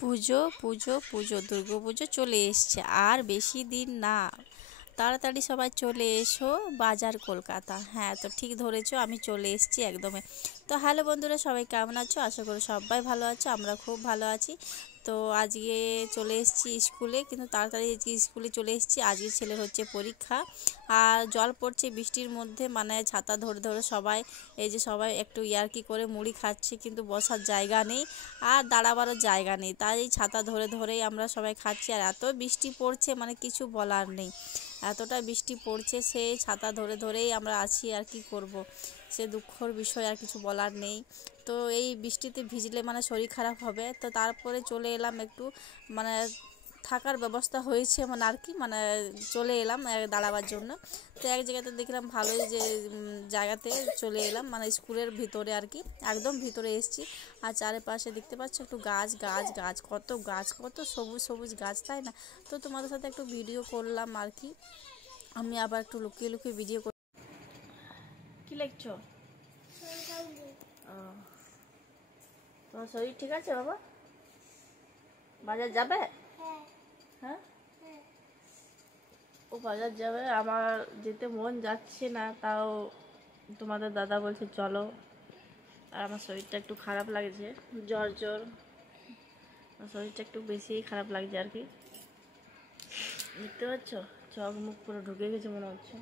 পুজো পুজো পুজো দুর্গাপুজো চলে এসছে, আর বেশি দিন না। তাড়াতাড়ি সবাই চলে এসো বাজার কলকাতা। হ্যাঁ, তো ঠিক ধরেছো, আমি চলে এসেছি একদমই। তো হ্যালো বন্ধুরা, সবাই কেমন আছো? আশা করি সবাই ভালো আছো, আমরা খুব ভালো আছি। তো আজকে চলে এসেছি স্কুলে, কিন্তু তাড়াতাড়ি আজকে স্কুলে চলে এসেছি। আজকে ছেলের হচ্ছে পরীক্ষা, আর জল পড়ছে বৃষ্টির মধ্যে, মানে ছাতা ধরে ধরে সবাই, এই যে সবাই একটু ইয়ার্কি করে মুড়ি খাচ্ছে, কিন্তু বসার জায়গা নেই আর দাঁড়াবারও জায়গা নেই, তাই এই ছাতা ধরে ধরেই আমরা সবাই খাচ্ছি। আর এত বৃষ্টি পড়ছে, মানে কিছু বলার নেই, এতটা বৃষ্টি পড়ছে, সেই ছাতা ধরে ধরেই আমরা আছি। আর কি করব, সে দুঃখর বিষয়, আর কিছু বলার নেই। তো এই বৃষ্টিতে ভিজলে মানে শরীর খারাপ হবে। তো তারপরে চলে এলাম একটু, মানে থাকার ব্যবস্থা হয়েছে, মানে আর কি, মানে চলে এলাম দাঁড়াবার জন্য। তো এক জায়গাতে দেখলাম ভালোই, যে জায়গাতে চলে এলাম, মানে স্কুলের ভিতরে আর কি, একদম ভিতরে এসেছি। আর চারিপাশে দেখতে পাচ্ছ একটু গাছ গাছ গাছ, কত গাছ, কত সবুজ সবুজ গাছ, তাই না? তো তোমাদের সাথে একটু ভিডিও করলাম আর কি। আমি আবার একটু লুকিয়ে লুকিয়ে ভিডিও কর। কি লিখছো? তোমার শরীর ঠিক আছে বাবা? বাজার যাবে? হ্যাঁ, ও বাজার যাবে। আমার যেতে মন যাচ্ছে না, তাও তোমাদের দাদা বলছে চলো। আর আমার শরীরটা একটু খারাপ লাগছে, জ্বর জ্বর, শরীরটা একটু বেশিই খারাপ লাগছে আর কি। দেখতে পাচ্ছ, চোখ মুখ পুরো ঢুকে গেছে মনে হচ্ছে।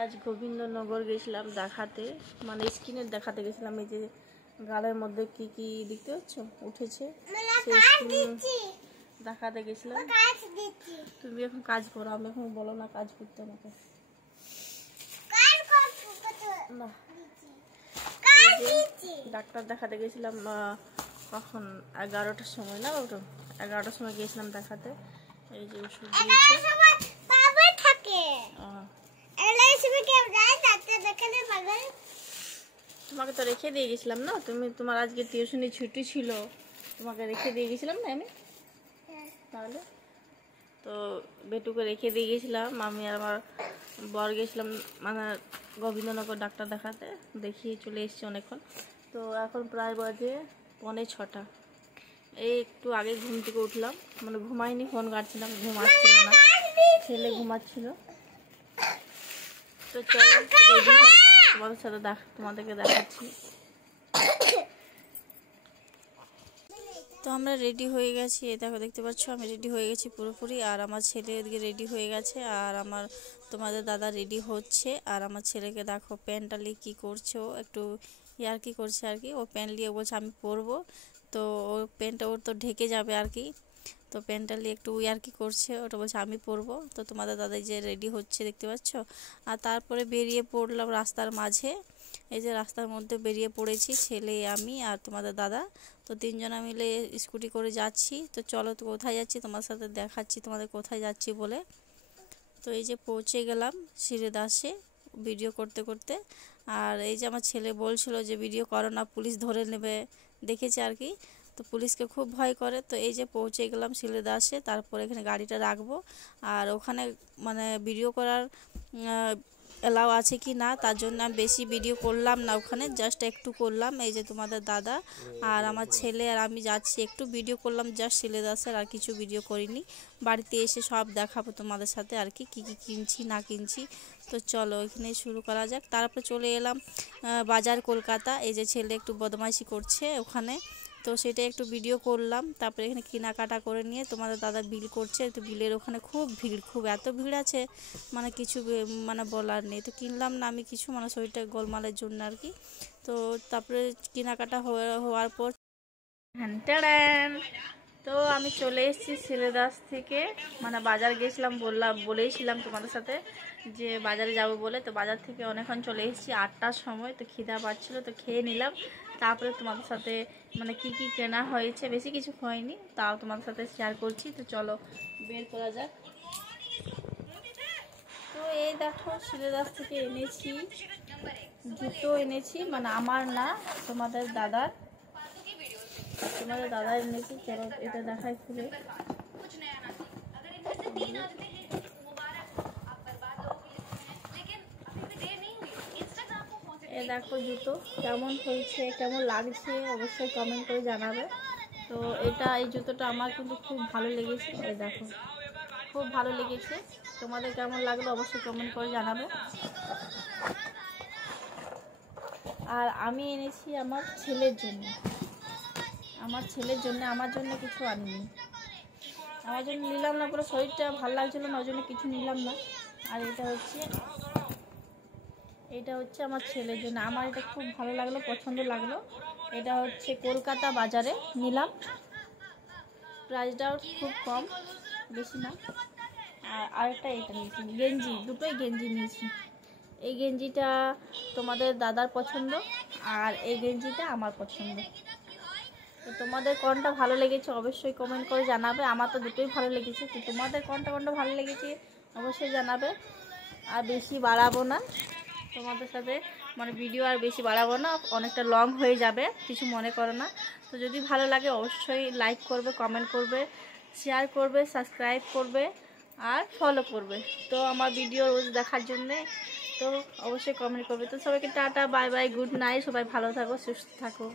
আজ গোবিন্দনগর গেছিলাম দেখাতে, মানে স্কিনের দেখাতে গেছিলাম। এই যে গালের মধ্যে কি কি দেখতে পাচ্ছ উঠেছে, দেখাতে গেছিলাম। তুমি এখন কাজ করো, আমি এখন বলো না কাজ করতে আমাকে। ডাক্তার দেখাতে গেছিলাম কখন, 11টার সময় না, ওটা 11টার সময় গেছিলাম দেখাতে। এই যে ওষুধ তোমাকে তো রেখে দিয়ে গেছিলাম না, তোমার আজকে টিউশনি ছুটি ছিল, তোমাকে রেখে দিয়ে গেছিলাম না আমি। তাহলে তো বেটুকে রেখে দিয়ে গেছিলাম, আমি আর আমার বর গেছিলাম মানে গোবিন্দনগর ডাক্তার দেখাতে, দেখিয়ে চলে এসেছি অনেকক্ষণ। তো এখন প্রায় বাজে 5:45। এই একটু আগে ঘুম থেকে উঠলাম, মানে ঘুমাইনি, ফোন কাটছিলাম, ঘুম আসছিল না, ছেলে ঘুমাচ্ছিল। তো চলো তোমাদের সাথে তোমাদেরকে দেখাচ্ছি। তো আমরা রেডি হয়ে গেছি, এই দেখো দেখতে পাচ্ছ আমি রেডি হয়ে গেছি পুরোপুরি। আর আমার ছেলে এদিকে রেডি হয়ে গেছে, আর আমার তোমাদের দাদা রেডি হচ্ছে। আর আমার ছেলেকে দেখো প্যান্টালি কি করছে, ও একটু ইয়ার্কি করছে আর কি। ও প্যান্ট নিয়ে বলছে আমি পরবো, তো ও প্যান্টটা ওর তো ঢেকে যাবে আর কি। তো প্যান্টালি একটু ইয়ার্কি করছে, ওটা বলছে আমি পরবো। তো তোমাদের দাদাই যে রেডি হচ্ছে দেখতে পাচ্ছ। আর তারপরে বেরিয়ে পড়লাম রাস্তার মাঝে, এই যে রাস্তার মধ্যে বেরিয়ে পড়েছি, ছেলে আমি আর তোমাদের দাদা। তো তিনজনা মিলে স্কুটি করে যাচ্ছি। তো চলো, তো কোথায় যাচ্ছি তোমার সাথে দেখাচ্ছি, তোমাদের কোথায় যাচ্ছি বলে। তো এই যে পৌঁছে গেলাম শিলেদাসে ভিডিও করতে করতে। আর এই যে আমার ছেলে বলছিল যে ভিডিও করো না, পুলিশ ধরে নেবে, দেখেছে আর কি। তো পুলিশকে খুব ভয় করে। তো এই যে পৌঁছে গেলাম শিলেদাসে, তারপর এখানে গাড়িটা রাখবো। আর ওখানে মানে ভিডিও করার এলাও আছে কি না, তার জন্য আমি বেশি ভিডিও করলাম না, ওখানে জাস্ট একটু করলাম। এই যে তোমাদের দাদা আর আমার ছেলে আর আমি যাচ্ছি, একটু ভিডিও করলাম জাস্ট শিলেদাসের, আর কিছু ভিডিও করিনি। বাড়িতে এসে সব দেখাবো তোমাদের সাথে আর কি, কী কী কিনছি না কিনছি। তো চলো এখানে শুরু করা যাক। তারপরে চলে এলাম বাজার কলকাতা। এই যে ছেলে একটু বদমাইশি করছে ওখানে, তো সেটা একটু ভিডিও করলাম। তারপরে এখানে কেনাকাটা করে নিয়ে তোমাদের দাদা বিল করছে, তো বিলের ওখানে খুব ভিড়, খুব এত ভিড় আছে মানে কিছু মানে বলার নেই। তো কিনলাম না আমি কিছু, মানে শরীরটা গোলমালের জন্য আর কি। তো তারপরে কেনাকাটা হওয়ার পর তো আমি চলে এসেছি শিলেদাস থেকে, মানে বাজার গেছিলাম, বলেইছিলাম তোমাদের সাথে যে বাজারে যাব বলে। তো বাজার থেকে অনেকক্ষণ চলে এসেছি, 8টার সময়। তো খিদা পাচ্ছিলো, তো খেয়ে নিলাম। তারপরে তোমাদের সাথে মানে কি কি কেনা হয়েছে, বেশি কিছু হয়নি, তাও তোমাদের সাথে শেয়ার করছি। তো চলো বের করা যাক। তো এই দেখো শিলেদাস থেকে এনেছি জুতো, এনেছি মানে আমার না, তোমাদের দাদার এনেছি। চলো এটা দেখাই খুলে। এ দেখো জুতো কেমন হয়েছে, কেমন লাগছে অবশ্যই কমেন্ট করে জানাবে। তো এই জুতোটা আমার কিন্তু খুব ভালো লেগেছে। এই দেখো খুব ভালো লেগেছে, তোমাদের কেমন লাগলো অবশ্যই কমেন্ট করে জানাবে। আর আমি এনেছি আমার ছেলের জন্য, আমার জন্য কিছু আনিনি। আমার জন্য নিলাম না, পুরো শরীরটা ভালো লাগছিলো না, ওই জন্য কিছু নিলাম না। আর এটা হচ্ছে আমার ছেলের জন্য, আমার এটা খুব ভালো লাগলো, পছন্দ লাগলো। এটা হচ্ছে কলকাতা বাজারে নিলাম, প্রাইসটাও খুব কম, বেশি না। আর আরেকটা এটা নিয়েছি গেঞ্জি, দুটোই গেঞ্জি নিয়েছি। এই গেঞ্জিটা তোমাদের দাদার পছন্দ আর এই গেঞ্জিটা আমার পছন্দ। তো তোমাদের কোনটা ভালো লেগেছে অবশ্যই কমেন্ট করে জানাবে। আমার তো দুটোই ভালো লেগেছে, তো তোমাদের কোনটা ভালো লেগেছে অবশ্যই জানাবে। আর বেশি বাড়াবো না তোমাদের সাথে, মানে ভিডিও আর বেশি বাড়াবো না, অনেকটা লং হয়ে যাবে, কিছু মনে করো না। তো যদি ভালো লাগে অবশ্যই লাইক করবে, কমেন্ট করবে, শেয়ার করবে, সাবস্ক্রাইব করবে আর ফলো করবে। তো আমার ভিডিও রোজ দেখার জন্যে তো অবশ্যই কমেন্ট করবে। তো সবাইকে tata, bye bye, good night, সবাই ভালো থাকো, সুস্থ থাকো।